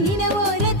നിനവോര